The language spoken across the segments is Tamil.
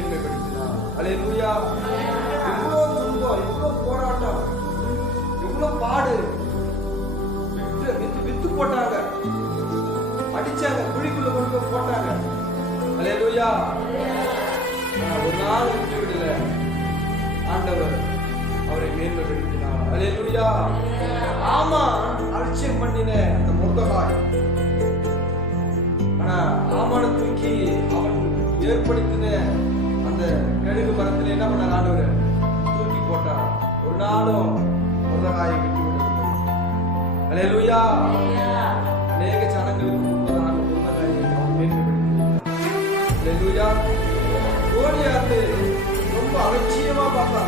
மேன்மைப்படுத்தினார் அலே லூயா எவ்வளோ துன்பம் எவ்வளோ போராட்டம் எவ்வளோ பாடு. விட்டு வித்து வித்து போட்டாங்க. அடிச்சாங்க குழிக்குள்ள கொண்டு போய் போட்டாங்க. அலே லூயா ஒரு நாள் விட்டு விடல. ஆண்டவர் அவரை மேன்மைப்படுத்தினார். அலே லூயா ஆமா அலட்சியம் பண்ணின அந்த முருககாய் ஆனா ஆமான தூக்கி அவன் ஏற்படுத்தின மரத்துல ஆண்டவர் தூக்கி போட்டார் ஒரு நாளும் முருதகாயை விட்டு விடவில்லை. அநேக ஜனங்களுக்கு முன்பதாக முருதகாயை அவர் கோலியாத்து ரொம்ப அலட்சியமா பார்த்தா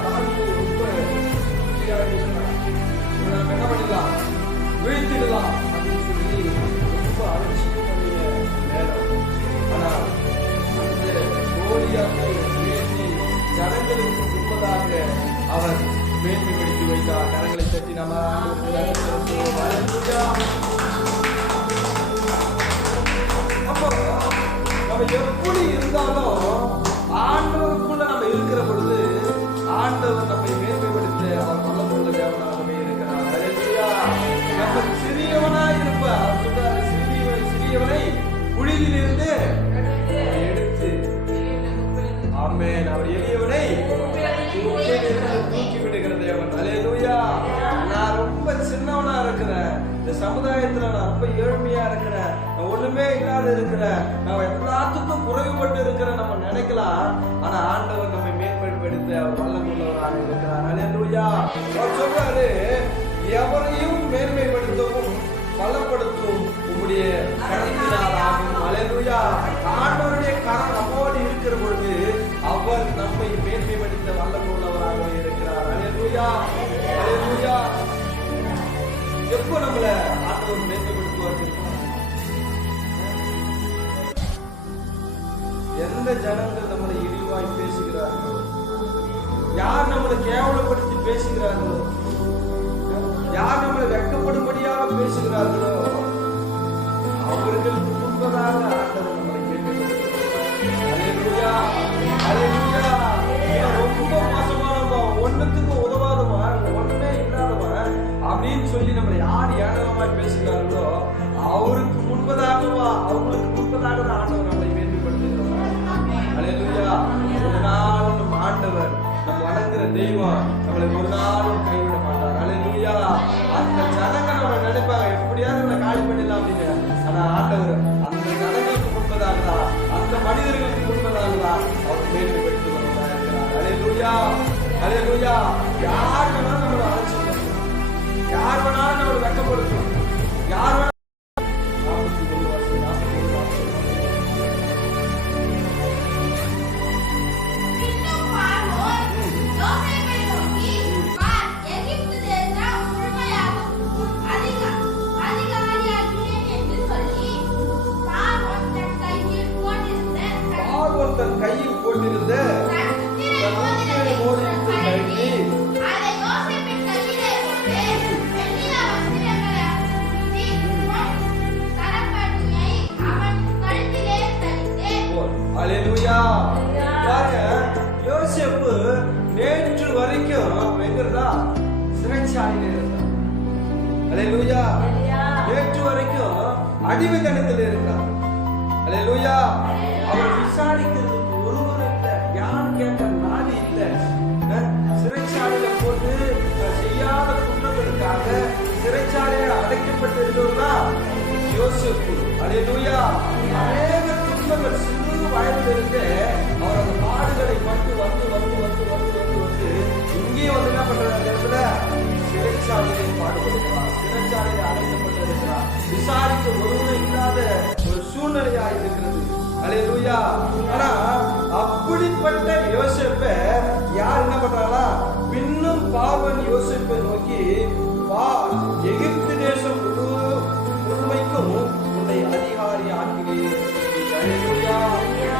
நம்ம நம்ம எப்படி இருந்தாலும் ஆண்டவருக்குள்ள நம்ம இருக்கிற பொழுது ஆண்டவர் நம்மை மேன்மைப்படுத்த அவர் வல்லமுள்ள தேவனாகவே இருக்கிறார் நம்ம சிறியவனா இருப்ப சொல்றாரு சிறியவனை சிறியவனை குழியிலிருந்து எடுத்து. ஆமென். அவர் எளியவனை சமுதாயத்துல நான் ரொம்ப ஏழ்மையா இருக்கிறேன். நான் ஒண்ணுமே இல்லாத இருக்கிறேன். நான் எல்லாத்துக்கும் குறைவுபட்டு இருக்கிறேன் நம்ம நினைக்கலாம் ஆனா ஆண்டவர் நம்மை மேம்படுத்த அவர் வல்லமுள்ளவராக இருக்கிறார். அலையா அவர் சொல்றாரு எவரையும் மேன்மைப்படுத்தவும் பலப்படுத்தவும் உங்களுடைய கரத்தினால் ஜனங்கள் நம்மளை இழிவாய் பேசுகிறார்களோ? யார் நம்மளை கேவலப்படுத்தி பேசுகிறார்களோ? யார் நம்மளை வெட்கப்படும்படியாக பேசுகிறார்களோ? அவர்களுக்கு முன்பதாக ஆண்டவர் நம்மளை மேன்மைப்படுத்துகிறார். வணங்குற நம்மளை ஒரு நாளும் கைவிட மாட்டார். அழகியா அந்த ஜனங்க நம்ம நினைப்பாங்க. எப்படியாவது நம்ம காலி பண்ணிடலாம் அப்படின்னு. ஆனா ஆண்டவர் அந்த ஜனங்களுக்கு முன்பதாக தான் அந்த மனிதர்களுக்கு முன்பதாக தான் அவர் மேன்மைப்படுத்தி பெற்று இருக்கிறார் ஹalleluya. ஹalleluya. யாருக்கு நேற்று வரைக்கும் அடிமைத்தனத்தில் இருந்தான் அல்லேலூயா. அவர் விசாரிக்கிறதுக்கு ஒருவர் இல்லை. யாரும் கேட்க நாதி இல்லை. சிறைச்சாலையில போட்டு செய்யாத குற்றங்களுக்காக சிறைச்சாலையில் அடைக்கப்பட்டிருந்தவர்னா யோசேப்பு. அல்லேலூயா. அநேக துன்பங்கள் சிறு வயதிலிருந்தே அலையலூயா ஆனா அப்படிப்பட்ட யோசேப்பை யார் என்ன பண்றாங்களா பின்னும் பார்வன் யோசிப்பை நோக்கி வா எகிப்து தேசம் முழுமைக்கும் உன்னை அதிகாரி ஆக்குகிறேன் அலையலூயா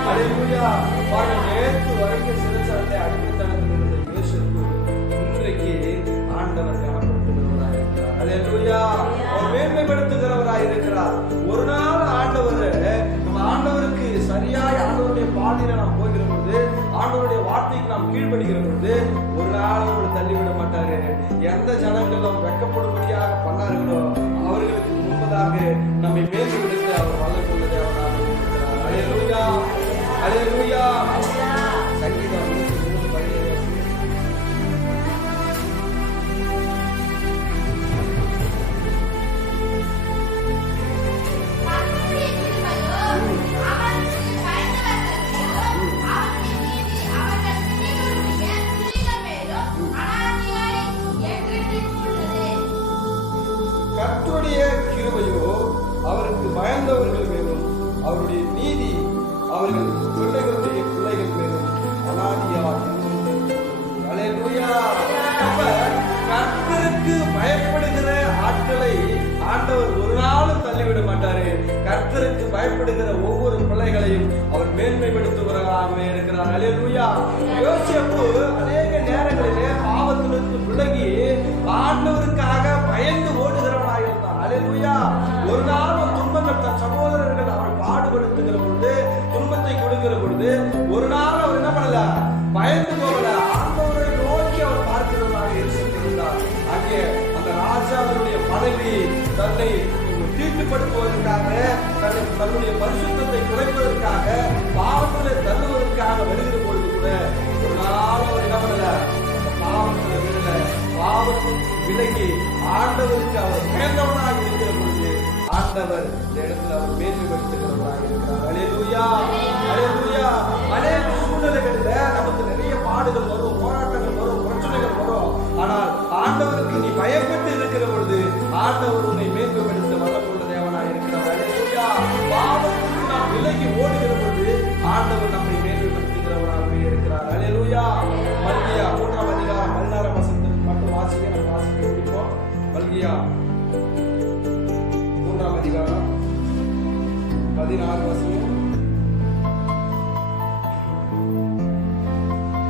அலையலூயா பாருங்க நேற்று வரைக்கும் நாள் தள்ளிவிட மாட்டாரு எந்த ஜனங்களும் வெக்கப்படும்படியாக பண்ணார்களோ அவர்களுக்கு முன்பதாக நம்மை மேற்கொடுத்து அவர் வளர்ந்து கொண்டதை அவர் அலையலூயா அலையலூயா அவர்கள் பிள்ளைகளுடைய பிள்ளைகள் மேலும் கர்த்தருக்கு பயப்படுகிற ஆட்களை ஆண்டவர் ஒரு நாளும் தள்ளிவிட மாட்டாரு. கர்த்தருக்கு பயப்படுகிற ஒவ்வொரு பிள்ளைகளையும் அவர் மேன்மைப்படுத்துகிறவராகவே இருக்கிறார். அலையலூயா. யோசிப்பு அநேக நேரங்களிலே பாவத்திலிருந்து விலகி ஆண்டவருக்கு இருக்கிற பொழுது ஒரு நாள் அவர் என்ன பண்ணல? பயந்து போகல. ஆண்டவரை நோக்கி அவர் பார்க்கிறவராக இருந்தார். அங்கே அந்த ராஜாவினுடைய பதவி தன்னை தீட்டுப்படுத்துவதற்காக தன்னை தன்னுடைய பரிசுத்தத்தை குறைப்பதற்காக பாவத்திலே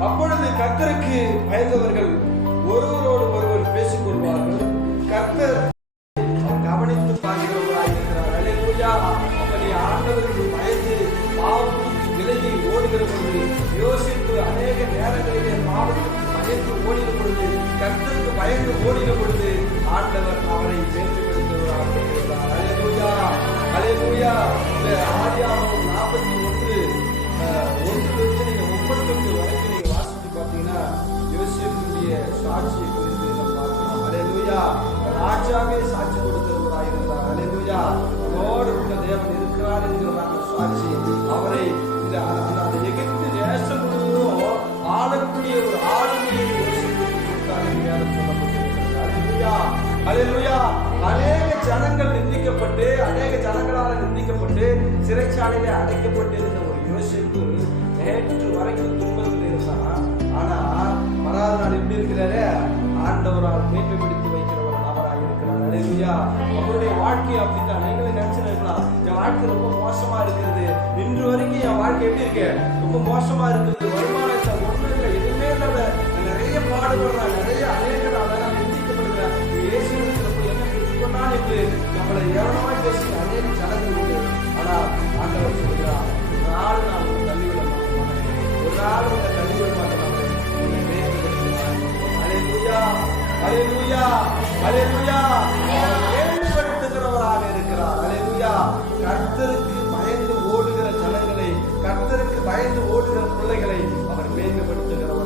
அப்பொழுது கர்த்தருக்கு பயந்தவர்கள் ஒருவரோடு ஒருவர் பேசிக் கொள்வார்கள் கர்த்தர் கவனித்து இருக்கிறார் ஆண்டவருக்கு பயந்து பாவத்துக்கு விலகி ஓடுகிற பொழுது யோசித்து அநேக நேரங்களிலே மாவட்டம் பயந்து ஓடிய பொழுது கர்த்தருக்கு பயந்து ஓடிய பொழுது ஆண்டவர் அவரை அல்லேலூயா ராஜாவே சாட்சி கொடுக்கிறவராக இருந்தார். அல்லேலூயா அவரோடு உள்ள தேவன் இருக்கிறார் என்கிறதான சாட்சி. அவரை இந்த அந்த எகிப்து தேசம் முழுவதும் ஆளக்கூடிய ஒரு ஆளுமையை யோசிப்புக்கு அநேக ஜனங்கள் நிந்திக்கப்பட்டு அநேக ஜனங்களால் நிந்திக்கப்பட்டு சிறைச்சாலையிலே அடைக்கப்பட்டிருந்த ஒரு யோசிப்பு நேற்று வரைக்கும் துன்பத்தில் இருந்தான். ஆனா மறாத நாள் எப்படி இருக்கிறாரு? ஆண்டவரால் மீட்பு வைக்கிற நபராக அவருடைய வாழ்க்கை அப்படித்தான். நீங்களும் நினைச்சிருக்கலாம் என் வாழ்க்கை ரொம்ப மோசமா இருக்கிறது. இன்று வரைக்கும் என் வாழ்க்கை எப்படி இருக்கு? ரொம்ப மோசமா இருக்குது. வருமானத்தை ஒன்றும் இல்லை எதுவுமே இல்லாத நிறைய பாடுபடுறேன் நிறைய அநேக நான் நிந்திக்கப்படுகிறேன். இயேசு இருக்கிறப்ப என்ன என்று நம்மளை ஏளனமாய் பேசி அநேக ஜனங்கள் உண்டு. ஆனா ஆண்டவர் சொல்கிறார் ஒரு நாள் நான் உங்களை தள்ளிவிட மாட்டேன் ஒரு நாள் உங்களை தள்ளிவிட மாட்டேன் உங்களை மேம்படுத்துகிறேன்